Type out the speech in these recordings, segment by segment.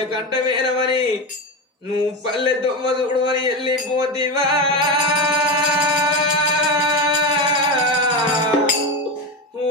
పల్లె కంట వేరమని నువ్వు పల్లె దొమ్మ చూడు అని వెళ్ళిపోతివా ఓ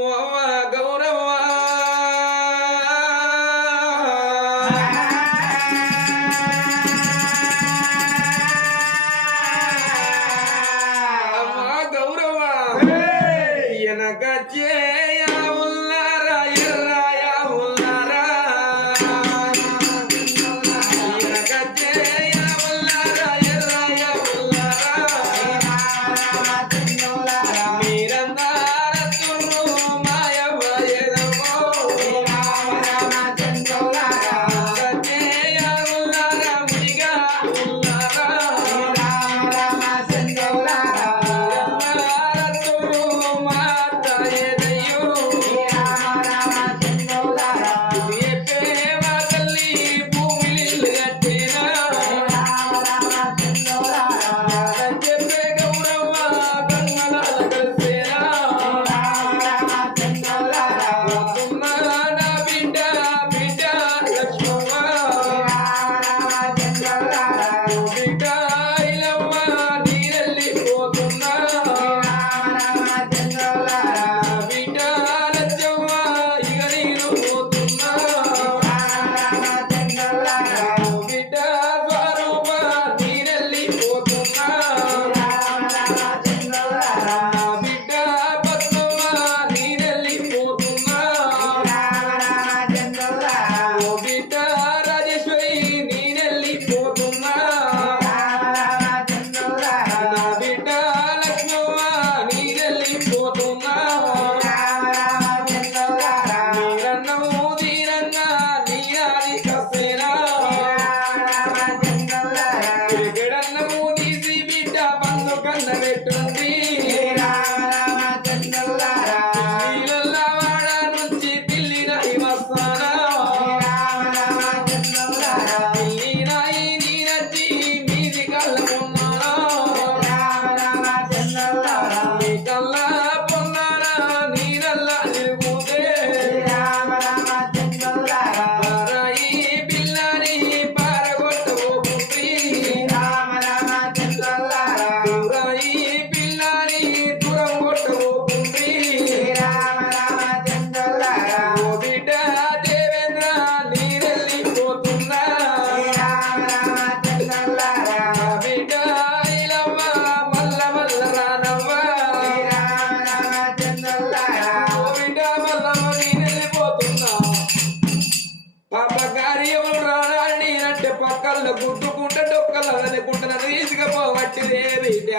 పక్కల్లో గుట్టుకుంటే డొక్కలు అనుకుంటున్న తీసుకపోవట్టి బిడ్డ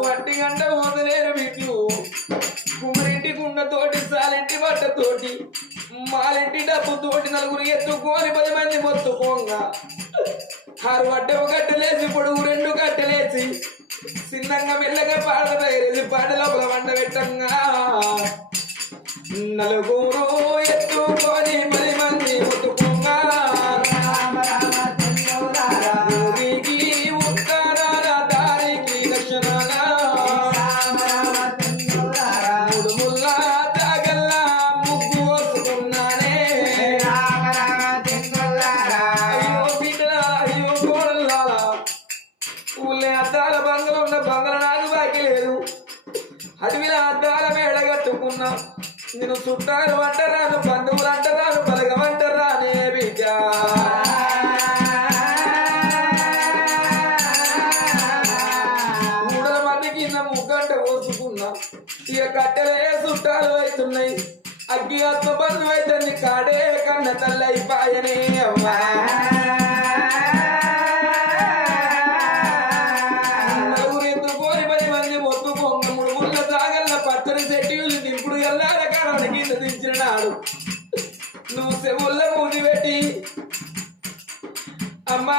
వట్టి గంట వదిలేరు బిడ్డు కుమరింటి గుండె తోటి సాలింటి బట్టతోటి మాలింటి డబ్బు తోటి నలుగురు ఎత్తుకొని పది మంది మొత్తుకోంగా ఆరు వడ్డెవు కట్టలేసి పొడుగు రెండు కట్టలేసి చిన్నంగా మెల్లగా పాడ పాడ లోపల వండ పెట్టంగా. నలుగురు ఎత్తుకొని పది మంది ఉన్న బంగళ నాకు బాకీ లేదు. అడవిలో అద్దాల మేడగట్టుకున్నా నేను చుట్టాలు అంటరాను బంధువులు అంటరాను బలగమంటరానే బిడ్డ. మూడల మంది కింద ముగ్గంట పోసుకున్నా ఇక కట్టెలే చుట్టాలు అవుతున్నాయి. అగ్గి ఆత్మ బంధువు అయితే కాడే కన్న తల్లైపాయనే అమ్మా నాడు నువ్వు సెవుల్లో మునిపెట్టి అమ్మా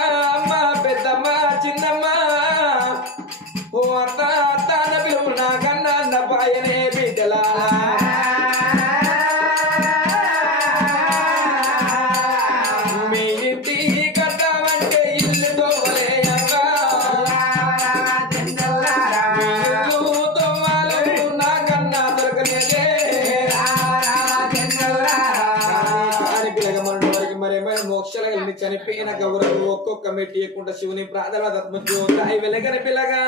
మోక్షల వెళ్ళి చనిపోయిన గౌరవం ఒక్కొక్క మెట్టి ఎక్కుంట శివుని ప్రార్థన తాయి వెలగని పిల్లగా.